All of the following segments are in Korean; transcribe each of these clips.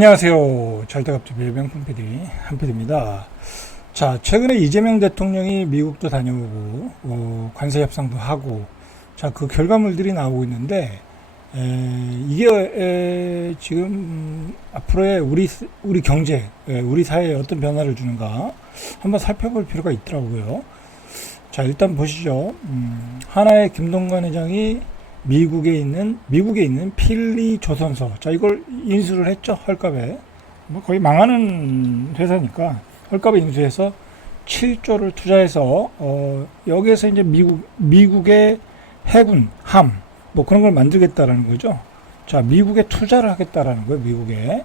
안녕하세요. 절대갑집의 명품 PD 한PD입니다. 자, 최근에 이재명 대통령이 미국도 다녀오고 어, 관세 협상도 하고 자, 그 결과물들이 나오고 있는데 에, 이게 에, 지금 음, 앞으로의 우리 스- 우리 경제, 에, 우리 사회에 어떤 변화를 주는가 한번 살펴볼 필요가 있더라고요. 자, 일단 보시죠. 음, 하나의 김동관 회장이 미국에 있는 미국에 있는 필리 조선소. 자, 이걸 인수를 했죠. 헐값에. 뭐 거의 망하는 회사니까 헐값에 인수해서 7조를 투자해서 어, 여기에서 이제 미국 미국의 해군 함 뭐 그런 걸 만들겠다라는 거죠. 자, 미국에 투자를 하겠다라는 거예요. 미국에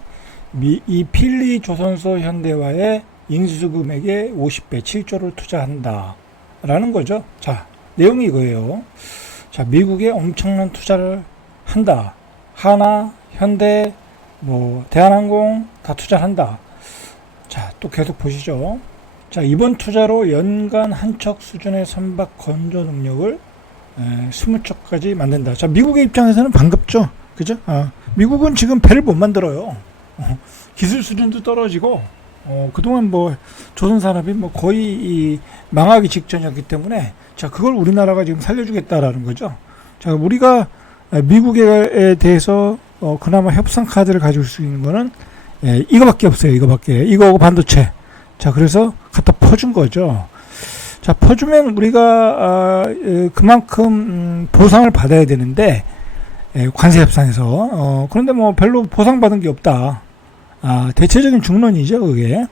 미, 이 필리 조선소 현대화의 인수 금액의 50배 7조를 투자한다라는 거죠. 자, 내용이 이거예요. 자, 미국에 엄청난 투자를 한다. 하나, 현대, 뭐, 대한항공 다 투자를 한다. 자, 또 계속 보시죠. 자, 이번 투자로 연간 한 척 수준의 선박 건조 능력을 에, 20척까지 만든다. 자, 미국의 입장에서는 반갑죠. 그죠? 아, 미국은 지금 배를 못 만들어요. 어, 기술 수준도 떨어지고, 어, 그동안 뭐, 조선 산업이 뭐 거의 이 망하기 직전이었기 때문에 자, 그걸 우리나라가 지금 살려주겠다라는 거죠. 자, 우리가 미국에 대해서 어, 그나마 협상 카드를 가질 수 있는 거는 예, 이거밖에 없어요. 이거밖에. 이거하고 반도체. 자, 그래서 갖다 퍼준 거죠. 자, 퍼주면 우리가 아, 에, 그만큼 음, 보상을 받아야 되는데 예, 관세 협상에서 어, 그런데 뭐 별로 보상받은 게 없다. 아, 대체적인 중론이죠, 그게.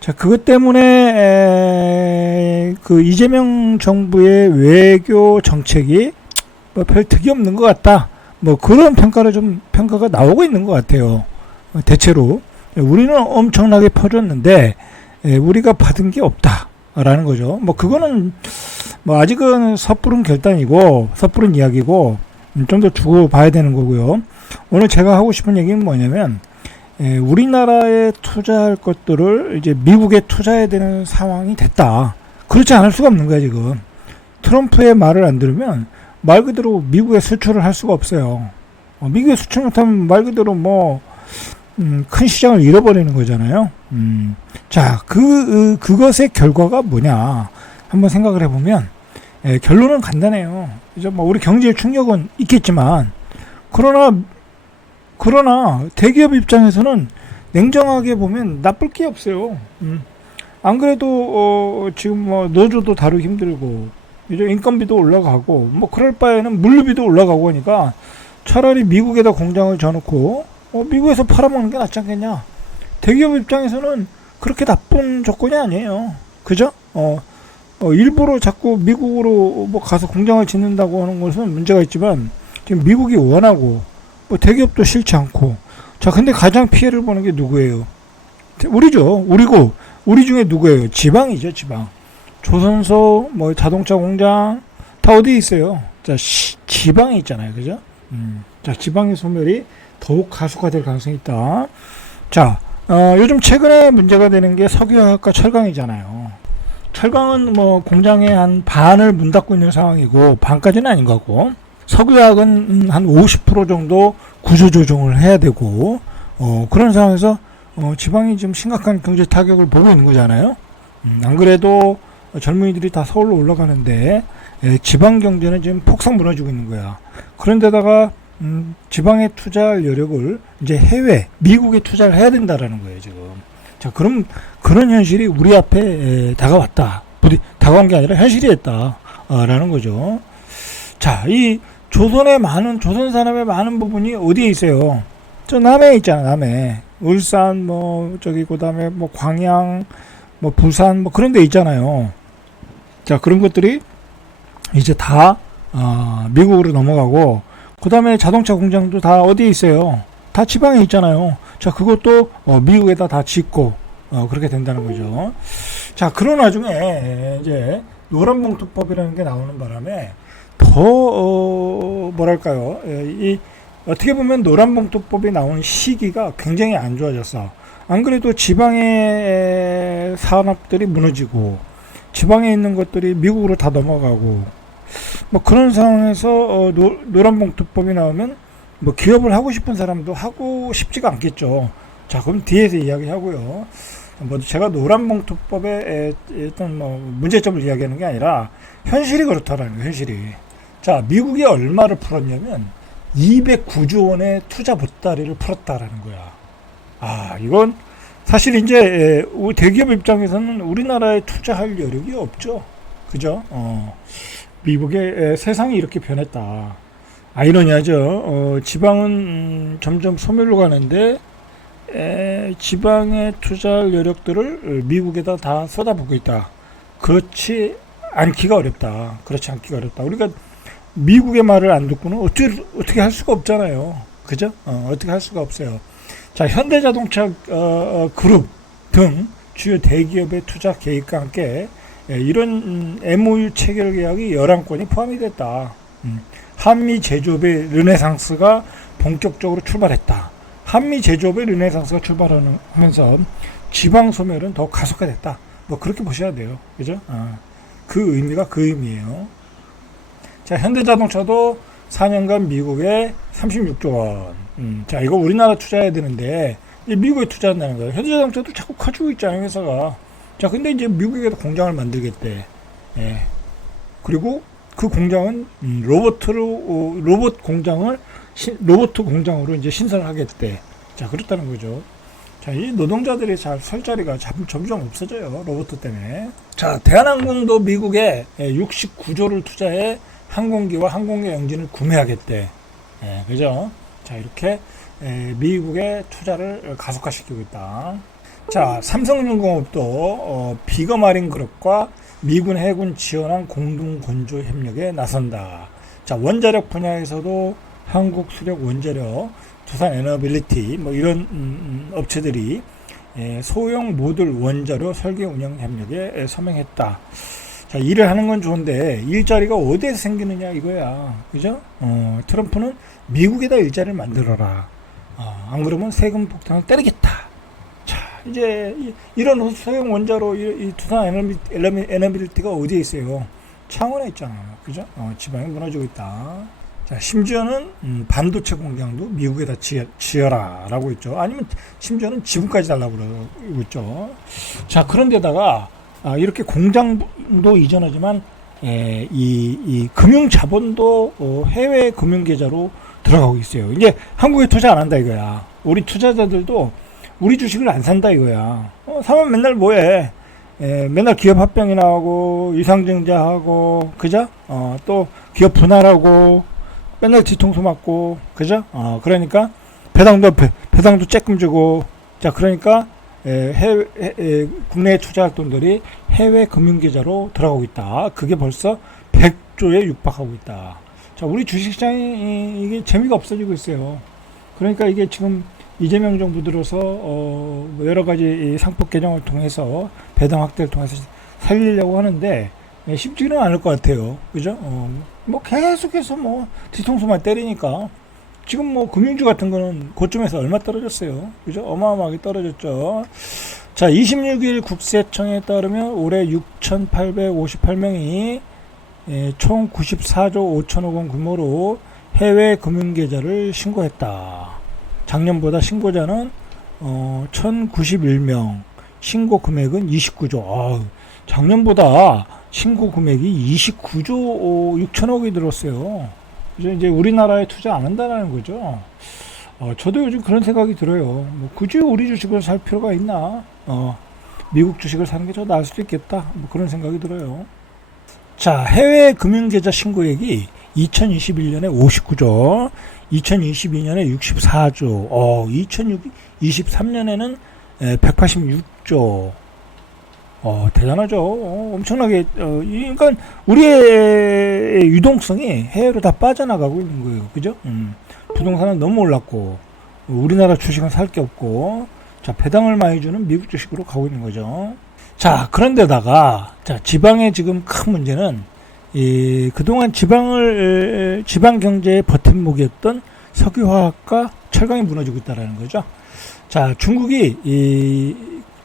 자, 그것 때문에 에, 그 이재명 정부의 외교 정책이 뭐 별 득이 없는 것 같다. 뭐 그런 평가를 좀 평가가 나오고 있는 것 같아요. 어, 대체로 우리는 엄청나게 퍼줬는데 에, 우리가 받은 게 없다라는 거죠. 뭐 그거는 뭐 아직은 섣부른 결단이고 섣부른 이야기고 음, 좀더 두고 봐야 되는 거고요. 오늘 제가 하고 싶은 얘기는 뭐냐면 에, 우리나라에 투자할 것들을 이제 미국에 투자해야 되는 상황이 됐다. 그렇지 않을 수가 없는 거야 지금. 트럼프의 말을 안 들으면 말 그대로 미국에 수출을 할 수가 없어요. 어, 미국에 수출 못하면 말 그대로 뭐, 음, 큰 시장을 잃어버리는 거잖아요. 음, 자, 그, 으, 그것의 결과가 뭐냐. 한번 생각을 해보면, 예, 결론은 간단해요. 이제 뭐, 우리 경제에 충격은 있겠지만, 그러나, 그러나, 대기업 입장에서는 냉정하게 보면 나쁠 게 없어요. 음. 안 그래도, 어, 지금 뭐, 노조도 다루기 힘들고, 이제 인건비도 올라가고 뭐 그럴 바에는 물류비도 올라가고 하니까 차라리 미국에다 공장을 져놓고 어, 미국에서 팔아먹는 게 낫지 않겠냐 대기업 입장에서는 그렇게 나쁜 조건이 아니에요 그죠? 어, 어, 일부러 자꾸 미국으로 뭐 가서 공장을 짓는다고 하는 것은 문제가 있지만 지금 미국이 원하고 뭐 대기업도 싫지 않고 자 근데 가장 피해를 보는 게 누구예요? 우리죠 우리고 우리 중에 누구예요? 지방이죠 지방 조선소, 뭐 자동차 공장 다 어디 있어요? 자 시, 지방에 있잖아요, 그죠? 음, 자 지방의 소멸이 더욱 가속화 될 가능성이 있다. 자 어, 요즘 최근에 문제가 되는 게 석유화학과 철강이잖아요. 철강은 뭐 공장의 한 반을 문 닫고 있는 상황이고 반까지는 아닌 거고 석유화학은 음, 한50% 정도 구조 조정을 해야 되고 어, 그런 상황에서 어, 지방이 좀 심각한 경제 타격을 보고 있는 거잖아요. 음, 안 그래도 젊은이들이 다 서울로 올라가는데 에, 지방 경제는 지금 폭삭 무너지고 있는 거야. 그런데다가 음, 지방에 투자할 여력을 이제 해외 미국에 투자를 해야 된다라는 거예요 지금. 자 그럼 그런 현실이 우리 앞에 에, 다가왔다. 부디 다가온 게 아니라 현실이 됐다라는 거죠. 자 이 조선의 많은 조선 산업의 많은 부분이 어디에 있어요? 저 남해에 있잖아 남해. 울산 뭐 저기 그다음에 뭐 광양 뭐 부산 뭐 그런 데 있잖아요. 자 그런 것들이 이제 다 어, 미국으로 넘어가고 그 다음에 자동차 공장도 다 어디에 있어요? 다 지방에 있잖아요. 자 그것도 어, 미국에다 다 짓고 어, 그렇게 된다는 거죠. 자 그런 와중에 이제 노란봉투법이라는 게 나오는 바람에 더 어, 뭐랄까요? 예, 이 어떻게 보면 노란봉투법이 나온 시기가 굉장히 안 좋아졌어. 안 그래도 지방의 산업들이 무너지고 지방에 있는 것들이 미국으로 다 넘어가고 뭐 그런 상황에서 어, 노, 노란봉투법이 나오면 뭐 기업을 하고 싶은 사람도 하고 싶지가 않겠죠. 자, 그럼 뒤에서 이야기하고요. 뭐 제가 노란봉투법의 어떤 뭐 문제점을 이야기하는 게 아니라 현실이 그렇다라는 거예요. 현실이. 자, 미국이 얼마를 풀었냐면 209조 원의 투자 보따리를 풀었다라는 거야. 아, 이건 사실 이제 우리 대기업 입장에서는 우리나라에 투자할 여력이 없죠. 그죠? 어, 미국의 세상이 이렇게 변했다. 아이러니하죠. 어, 지방은 음, 점점 소멸로 가는데 에, 지방의 투자할 여력들을 미국에다 다 쏟아붓고 있다. 그렇지 않기가 어렵다. 그렇지 않기가 어렵다. 우리가 미국의 말을 안 듣고는 어떻게, 어떻게 할 수가 없잖아요. 그죠? 어, 어떻게 할 수가 없어요. 자, 현대자동차 어, 어, 그룹 등 주요 대기업의 투자 계획과 함께 예, 이런 음, MOU 체결 계약이 11건이 포함이 됐다. 음, 한미 제조업의 르네상스가 본격적으로 출발했다. 한미 제조업의 르네상스가 출발하면서 지방 소멸은 더 가속화됐다. 뭐 그렇게 보셔야 돼요. 그죠? 아, 그 의미가 그 의미예요. 자, 현대자동차도 4년간 미국에 36조 원. 음, 자, 이거 우리나라 투자해야 되는데 미국에 투자한다는 거예요. 현대자동차도 자꾸 커지고 있잖아요, 회사가. 자, 근데 이제 미국에도 공장을 만들겠대. 예. 그리고 그 공장은 음, 로봇으로 어, 로봇 공장을 시, 로봇 공장으로 이제 신설을 하겠대. 자, 그렇다는 거죠. 자, 이 노동자들이 잘 설 자리가 점- 점점 없어져요. 로봇 때문에. 자, 대한항공도 미국에 69조를 투자해 항공기와 항공기 엔진을 구매하겠대. 예, 그죠? 자, 이렇게 에, 미국의 투자를 가속화시키고 있다. 자, 삼성중공업도 어, 비거 마린 그룹과 미군 해군 지원한 공동 건조 협력에 나선다. 자, 원자력 분야에서도 한국 수력 원자력, 두산 에너빌리티 뭐 이런 음, 음, 업체들이 예, 소형 모듈 원자로 설계 운영 협력에 에, 서명했다. 자, 일을 하는 건 좋은데 일자리가 어디에서 생기느냐 이거야. 그죠? 어, 트럼프는 미국에다 일자리를 만들어라. 어, 안 그러면 세금 폭탄을 때리겠다. 자, 이제 이- 이런 소형 원자로 이, 이 두산 에너비, 에너비, 에너빌리티가 어디에 있어요? 창원에 있잖아요. 그죠? 어, 지방이 무너지고 있다. 자, 심지어는 음, 반도체 공장도 미국에다 지어, 지어 라라고 있죠. 아니면 심지어는 지분까지 달라고 그러고 있죠. 자, 그런데다가 아, 이렇게 공장도 이전하지만 에, 이, 이 금융 자본도 어, 해외 금융 계좌로 들어가고 있어요. 이제 한국에 투자 안 한다 이거야. 우리 투자자들도 우리 주식을 안 산다 이거야. 어, 사면 맨날 뭐해? 에, 맨날 기업 합병이나 하고 유상증자 하고 그죠? 어, 또 기업 분할하고 맨날 뒤통수 맞고 그죠? 어, 그러니까 배당도 배, 배당도 쬐끔 주고 자 그러니까 에, 해외 해- 에, 국내 투자할 돈들이 해외 금융 계좌로 들어가고 있다. 그게 벌써 100조에 육박하고 있다. 자, 우리 주식시장이 이- 이게 재미가 없어지고 있어요. 그러니까 이게 지금 이재명 정부 들어서 어, 뭐 여러 가지 이 상법 개정을 통해서 배당 확대를 통해서 살리려고 하는데 예, 쉽지는 않을 것 같아요. 그죠? 어, 뭐 계속해서 뭐 뒤통수만 때리니까 지금 뭐 금융주 같은 거는 고점에서 얼마 떨어졌어요. 그죠? 어마어마하게 떨어졌죠. 자, 26일 국세청에 따르면 올해 6,858명이 예, 총 94조 5천억 원 규모로 해외 금융계좌를 신고했다. 작년보다 신고자는 어, 1,091명, 신고 금액은 29조. 아, 작년보다 신고 금액이 29조 6천억이 들었어요. 이제 우리나라에 투자 안 한다는 거죠. 어, 저도 요즘 그런 생각이 들어요. 뭐 굳이 우리 주식을 살 필요가 있나? 어, 미국 주식을 사는 게 더 나을 수도 있겠다. 뭐 그런 생각이 들어요. 자, 해외 금융계좌 신고액이 2021년에 59조, 2022년에 64조, 어, 2023년에는 186조. 어, 대단하죠. 어, 엄청나게, 어, 이- 그러니까 우리의 유동성이 해외로 다 빠져나가고 있는 거예요. 그죠? 음, 부동산은 너무 올랐고, 우리나라 주식은 살 게 없고, 자, 배당을 많이 주는 미국 주식으로 가고 있는 거죠. 자, 그런데다가, 자, 지방의 지금 큰 문제는, 이, 그동안 지방을, 지방 경제의 버팀목이었던 석유화학과 철강이 무너지고 있다는 거죠. 자, 중국이, 이,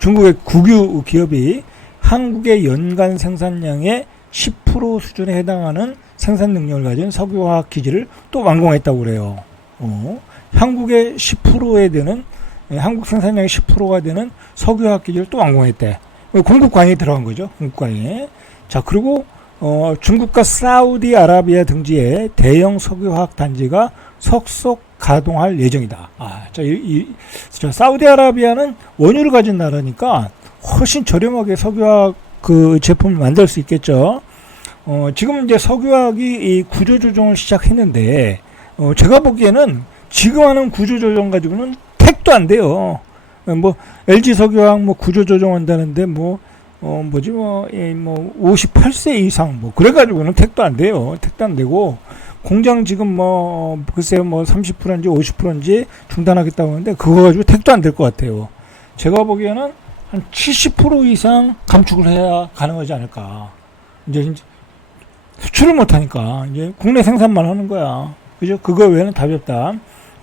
중국의 국유 기업이 한국의 연간 생산량의 10% 수준에 해당하는 생산 능력을 가진 석유화학 기지를 또 완공했다고 그래요. 어, 한국의 10%에 되는 예, 한국 생산량의 10%가 되는 석유화학 기지를 또 완공했대. 공급관이 들어간 거죠. 공급관이. 자, 그리고 어, 중국과 사우디아라비아 등지에 대형 석유화학 단지가 속속 가동할 예정이다. 아, 자, 이, 이, 자, 사우디아라비아는 원유를 가진 나라니까 훨씬 저렴하게 석유화학 그 제품을 만들 수 있겠죠. 어, 지금 이제 석유화학이 이 구조조정을 시작했는데, 어, 제가 보기에는 지금 하는 구조조정 가지고는 택도 안 돼요. 어, 뭐, LG 석유화학 뭐 구조조정 한다는데 뭐, 어, 뭐지, 뭐, 예, 뭐, 58세 이상, 뭐, 그래가지고는 택도 안 돼요. 택도 안 되고, 공장 지금 뭐, 글쎄요, 뭐, 30%인지 50%인지 중단하겠다고 하는데, 그거 가지고 택도 안 될 것 같아요. 제가 보기에는 한 70% 이상 감축을 해야 가능하지 않을까. 이제, 수출을 못 하니까, 이제 국내 생산만 하는 거야. 그죠? 그거 외에는 답이 없다.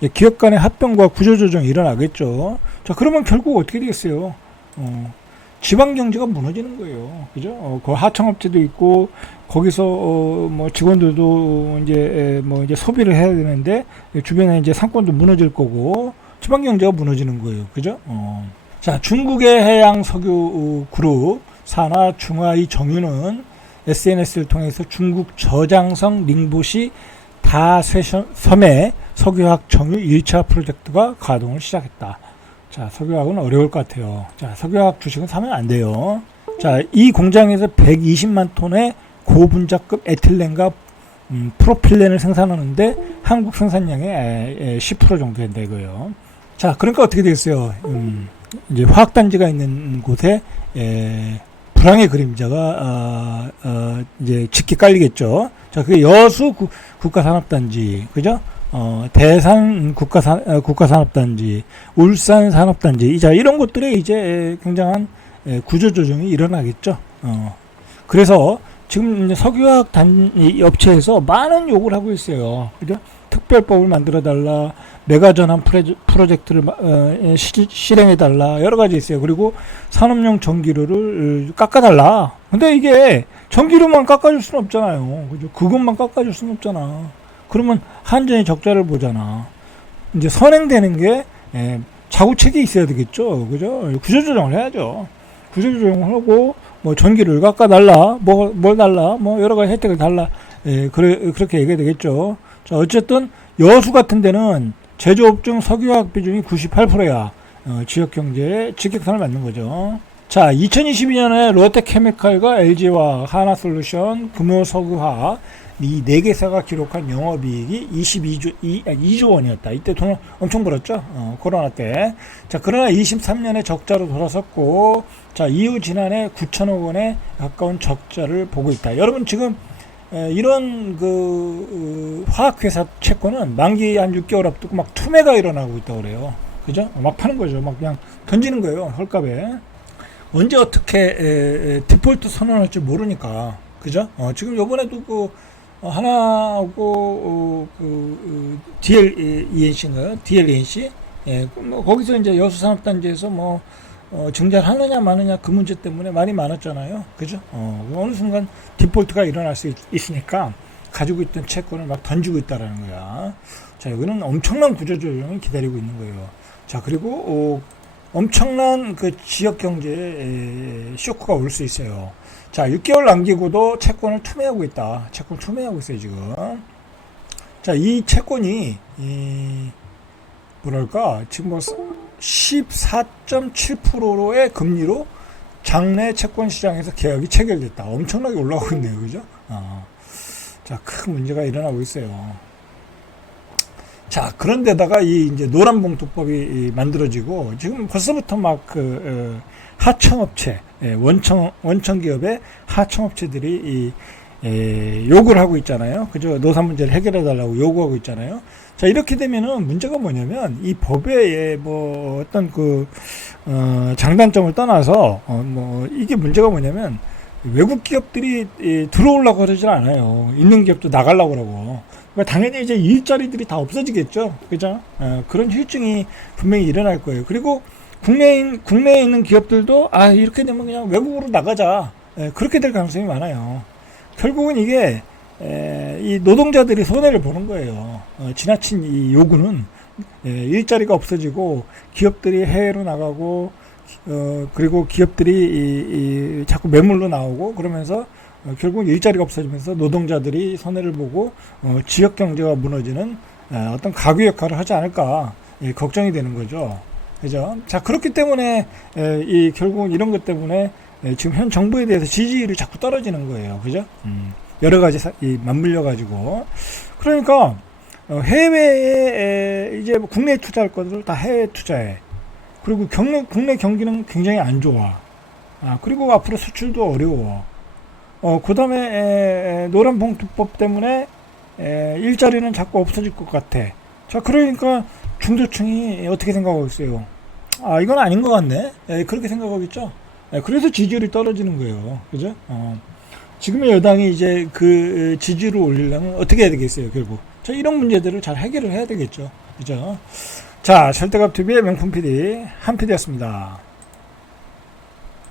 예, 기업 간의 합병과 구조조정이 일어나겠죠. 자, 그러면 결국 어떻게 되겠어요? 어, 지방 경제가 무너지는 거예요. 그죠? 어, 그 하청업체도 있고 거기서 어, 뭐 직원들도 이제 에, 뭐 이제 소비를 해야 되는데 주변에 이제 상권도 무너질 거고 지방 경제가 무너지는 거예요. 그죠? 어. 자, 중국의 해양 석유 그룹 산하 중화이 정유는 SNS를 통해서 중국 저장성 닝보시 다세섬의 석유화학 정유 1차 프로젝트가 가동을 시작했다. 자, 석유화학은 어려울 것 같아요. 자, 석유화학 주식은 사면 안 돼요. 자, 이 공장에서 120만 톤의 고분자급 에틸렌과 음, 프로필렌을 생산하는데 한국 생산량의 10% 정도 된다 이거예요. 자, 그러니까 어떻게 되겠어요? 음, 이제 화학단지가 있는 곳에 에, 불황의 그림자가 어, 어, 이제 짙게 깔리겠죠. 자, 그게 여수 구, 국가산업단지, 그죠? 어, 대산 국가산, 어, 국가산업단지, 울산 산업단지, 자, 이런 것들에 이제 굉장한 에, 구조조정이 일어나겠죠. 어. 그래서 지금 석유화학 단, 이 업체에서 많은 요구를 하고 있어요. 그죠? 특별법을 만들어 달라, 메가전환 프로젝트를 마- 어, 시, 실행해 달라, 여러 가지 있어요. 그리고 산업용 전기료를 어, 깎아 달라. 근데 이게 전기료만 깎아줄 수는 없잖아요. 그죠? 그것만 깎아줄 수는 없잖아. 그러면 한전이 적자를 보잖아. 이제 선행되는 게 예, 자구책이 있어야 되겠죠. 그죠? 구조조정을 해야죠. 구조조정을 하고 뭐 전기를 깎아 달라, 뭐 뭘 달라, 뭐 여러 가지 혜택을 달라. 예, 그래 그렇게 얘기가 되겠죠. 자, 어쨌든 여수 같은 데는 제조업 중 석유화학 비중이 98%야. 어, 지역 경제에 직격탄을 맞는 거죠. 자, 2022년에 롯데케미칼과 LG와 하나솔루션, 금호석유화 이 네 개사가 기록한 영업이익이 22조 2, 2조 원이었다. 이때 돈을 엄청 벌었죠. 어, 코로나 때. 자, 그러나 23년에 적자로 돌아섰고, 자 이후 지난해 9천억 원에 가까운 적자를 보고 있다. 여러분 지금 에, 이런 그 어, 화학회사 채권은 만기 한 6개월 앞두고 막 투매가 일어나고 있다고 그래요. 그죠? 막 파는 거죠. 막 그냥 던지는 거예요. 헐값에. 언제 어떻게 에, 에, 디폴트 선언할지 모르니까. 그죠? 어, 지금 요번에도 그 어, 하나하고 어, 그 어, DLENC인가요? DLENC? 예, 그뭐 거기서 이제 여수산업단지에서 뭐 어, 증자를 하느냐 마느냐 그 문제 때문에 말이 많았잖아요. 그죠? 어, 어느 순간 디폴트가 일어날 수 있, 으니까 가지고 있던 채권을 막 던지고 있다라는 거야. 자, 여기는 엄청난 구조조정이 기다리고 있는 거예요. 자, 그리고 어, 엄청난 그 지역 경제에 에, 쇼크가 올 수 있어요. 자, 6개월 남기고도 채권을 투매하고 있다. 채권 투매하고 있어요, 지금. 자, 이 채권이 이 뭐랄까 지금 뭐 14.7%의 금리로 장내 채권 시장에서 계약이 체결됐다. 엄청나게 올라가고 있네요. 그죠? 어. 자, 큰 문제가 일어나고 있어요. 자, 그런데다가 이 이제 노란봉투법이 이 만들어지고 지금 벌써부터 막 그 하청업체, 예, 원청 원청 기업의 하청업체들이 이 예, 요구를 하고 있잖아요. 그죠? 노사 문제를 해결해 달라고 요구하고 있잖아요. 자, 이렇게 되면은 문제가 뭐냐면 이 법의 뭐 어떤 그 어, 장단점을 떠나서 어, 뭐 이게 문제가 뭐냐면 외국 기업들이 이, 들어오려고 그러질 않아요. 있는 기업도 나가려고 그러고. 그러니까 당연히 이제 일자리들이 다 없어지겠죠. 그죠? 어, 그런 후유증이 분명히 일어날 거예요. 그리고 국내에, 국내에 있는 기업들도 아, 이렇게 되면 그냥 외국으로 나가자. 예, 그렇게 될 가능성이 많아요. 결국은 이게 에, 이 노동자들이 손해를 보는 거예요. 어, 지나친 이 요구는 예, 일자리가 없어지고 기업들이 해외로 나가고 어, 그리고 기업들이 이, 이 자꾸 매물로 나오고 그러면서 어, 결국 일자리가 없어지면서 노동자들이 손해를 보고 어, 지역 경제가 무너지는 어, 어떤 가구 역할을 하지 않을까 예, 걱정이 되는 거죠. 그죠? 자 그렇기 때문에 에, 이 결국은 이런 것 때문에 에, 지금 현 정부에 대해서 지지율이 자꾸 떨어지는 거예요. 그죠? 음, 여러 가지 사- 이 맞물려 가지고 그러니까 어, 해외에 에, 이제 뭐 국내에 투자할 것을 다 해외 투자해. 그리고 경내, 국내 경기는 굉장히 안 좋아. 아, 그리고 앞으로 수출도 어려워. 어, 그 다음에, 노란봉투법 때문에, 에, 일자리는 자꾸 없어질 것 같아. 자, 그러니까 중도층이 어떻게 생각하고 있어요? 아, 이건 아닌 것 같네? 에, 그렇게 생각하겠죠? 에, 그래서 지지율이 떨어지는 거예요. 그죠? 어. 지금의 여당이 이제 그 지지율을 올리려면 어떻게 해야 되겠어요, 결국? 자, 이런 문제들을 잘 해결을 해야 되겠죠. 그죠? 자, 절대값 TV의 명품 PD, 한 PD였습니다.